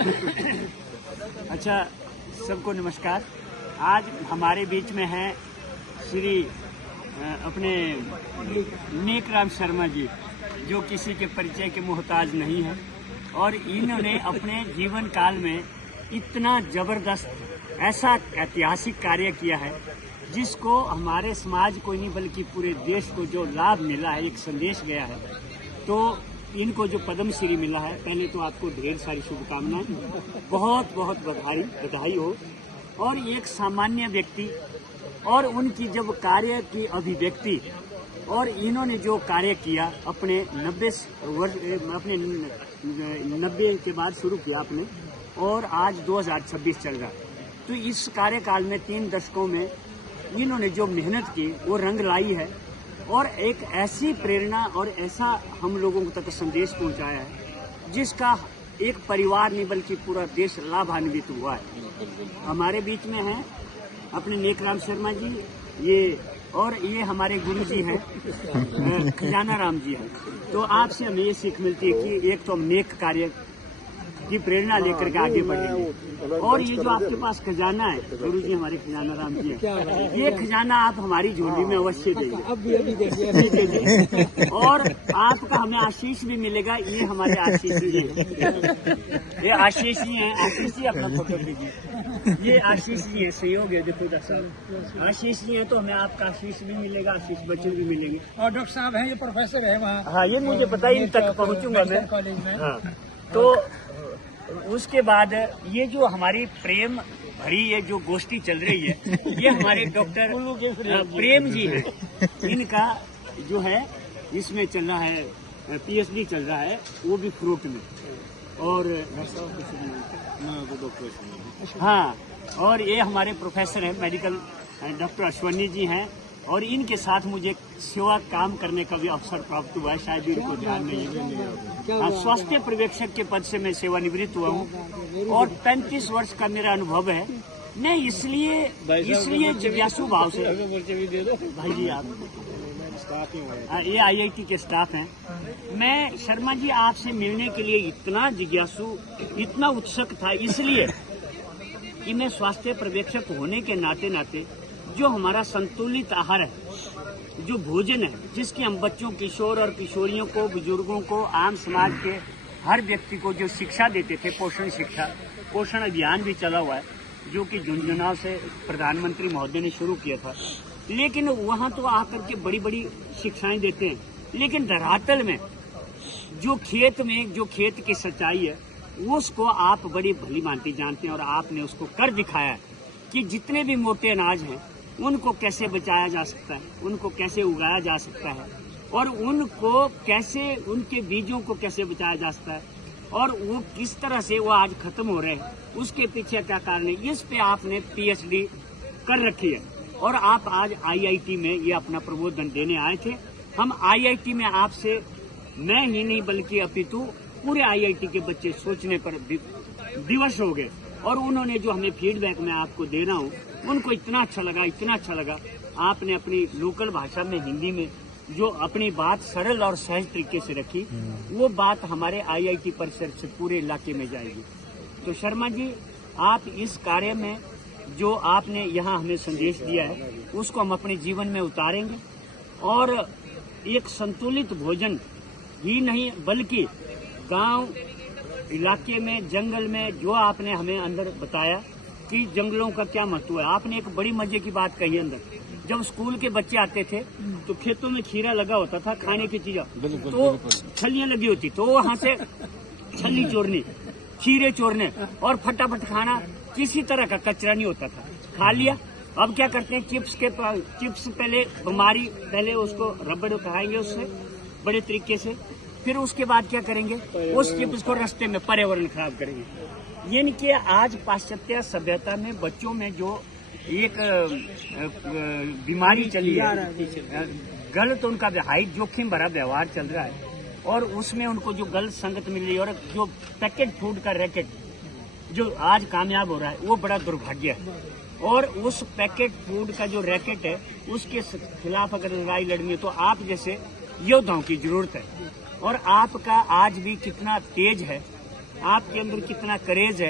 अच्छा, सबको नमस्कार। आज हमारे बीच में हैं श्री अपने नेकराम शर्मा जी, जो किसी के परिचय के मोहताज नहीं है, और इन्होंने अपने जीवन काल में इतना जबरदस्त ऐसा ऐतिहासिक कार्य किया है जिसको हमारे समाज को नहीं बल्कि पूरे देश को जो लाभ मिला है, एक संदेश गया है। तो इनको जो पद्मश्री मिला है, पहले तो आपको ढेर सारी शुभकामनाएं, बहुत बहुत बधाई हो। और एक सामान्य व्यक्ति और उनकी जब कार्य की अभिव्यक्ति, और इन्होंने जो कार्य किया अपने 90 के बाद शुरू किया आपने, और आज 2026 चल रहा। तो इस कार्यकाल में 3 दशकों में इन्होंने जो मेहनत की वो रंग लाई है, और एक ऐसी प्रेरणा और ऐसा हम लोगों तक संदेश पहुंचाया है जिसका एक परिवार नहीं बल्कि पूरा देश लाभान्वित हुआ है। हमारे बीच में हैं अपने नेकराम शर्मा जी, ये हमारे गुरु जी हैं, खजाना राम जी हैं। तो आपसे हमें ये सीख मिलती है कि एक तो हम नेक कार्य की प्रेरणा लेकर के आगे बढ़ेंगे, और ये जो आपके पास खजाना है, गुरु जी हमारे खजाना राम जी हैं, ये खजाना आप हमारी झोली में अवश्य देंगे, अभी देखिए। और आपका हमें आशीष भी मिलेगा। ये हमारे आशीष जी हैं, ये आशीष जी हैं। आशीष जी अपना फोटो लीजिए, ये आशीष जी है, सहयोग है। देखो डॉक्टर साहब आशीष जी हैं, तो हमें आपका आशीष भी मिलेगा, आशीष बच्चन भी मिलेंगे। और डॉक्टर साहब हैं, ये प्रोफेसर है वहाँ। हाँ, ये मुझे पता है, इन तक पहुँचूंगा मैं कॉलेज में। हाँ, तो उसके बाद ये जो हमारी प्रेम भरी ये जो गोष्ठी चल रही है, ये हमारे डॉक्टर प्रेम जी हैं। इनका जो है इसमें चल रहा है, पीएचडी चल रहा है, वो भी फ्रूट में। और हाँ, और ये हमारे प्रोफेसर हैं मेडिकल, डॉक्टर अश्वनी जी हैं, और इनके साथ मुझे सेवा काम करने का भी अवसर प्राप्त हुआ है, शायद इनको ध्यान नहीं है। स्वास्थ्य पर्यवेक्षक के पद से मैं सेवानिवृत्त हुआ हूँ, और 35 वर्ष का मेरा अनुभव है। मैं इसलिए जिज्ञासु भाव से, भाई जी आप ये IIT के स्टाफ हैं, मैं शर्मा जी आपसे मिलने के लिए इतना जिज्ञासु, इतना उत्सुक था, इसलिए कि मैं स्वास्थ्य पर्यवेक्षक होने के नाते जो हमारा संतुलित आहार है, जो भोजन है, जिसकी हम बच्चों, किशोर और किशोरियों को, बुजुर्गों को, आम समाज के हर व्यक्ति को जो शिक्षा देते थे, पोषण शिक्षा, पोषण अभियान भी चला हुआ है, जो कि झुंझुनू से प्रधानमंत्री महोदय ने शुरू किया था। लेकिन वहाँ तो आकर के बड़ी बड़ी शिक्षाएं देते हैं, लेकिन धरातल में जो खेत की सच्चाई है, उसको आप बड़ी भली भांति जानते हैं, और आपने उसको कर दिखाया है कि जितने भी मोटे अनाज हैं उनको कैसे बचाया जा सकता है, उनको कैसे उगाया जा सकता है, और उनको कैसे, उनके बीजों को कैसे बचाया जा सकता है, और वो किस तरह से वो आज खत्म हो रहे हैं, उसके पीछे क्या कारण है। इस पे आपने PhD कर रखी है, और आप आज IIT में ये अपना प्रबोधन देने आए थे। हम IIT में आपसे, मैं ही नहीं बल्कि अपितु पूरे IIT के बच्चे सोचने पर दिवस हो गए, और उन्होंने जो हमें फीडबैक मैं आपको दे रहा हूँ, उनको इतना अच्छा लगा। आपने अपनी लोकल भाषा में, हिंदी में, जो अपनी बात सरल और सहज तरीके से रखी, वो बात हमारे IIT परिसर से पूरे इलाके में जाएगी। तो शर्मा जी, आप इस कार्य में जो आपने यहाँ हमें संदेश दिया है, उसको हम अपने जीवन में उतारेंगे, और एक संतुलित भोजन ही नहीं बल्कि गांव इलाके में, जंगल में, जो आपने हमें अंदर बताया कि जंगलों का क्या महत्व है। आपने एक बड़ी मजे की बात कही अंदर, जब स्कूल के बच्चे आते थे तो खेतों में खीरा लगा होता था, खाने की चीजें, तो छलियां लगी होती, तो वहां से छली चोरनी, खीरे चोरने, और फटाफट खाना, किसी तरह का कचरा नहीं होता था, खा लिया। अब क्या करते हैं, चिप्स पहले उसको रबड़ उठाएंगे उससे बड़े तरीके से, फिर उसके बाद क्या करेंगे, उस चिप्स को रास्ते में पर्यावरण खराब करेंगे। यानी कि आज पाश्चात्य सभ्यता में बच्चों में जो एक बीमारी चली है, गलत उनका हाई जोखिम भरा व्यवहार चल रहा है, और उसमें उनको जो गलत संगत मिल रही है, और जो पैकेट फूड का रैकेट जो आज कामयाब हो रहा है, वो बड़ा दुर्भाग्य है। और उस पैकेट फूड का जो रैकेट है, उसके खिलाफ अगर लड़ाई लड़नी है तो आप जैसे योद्धाओं की जरूरत है। और आपका आज भी कितना तेज है आपके अंदर कितना करेज है।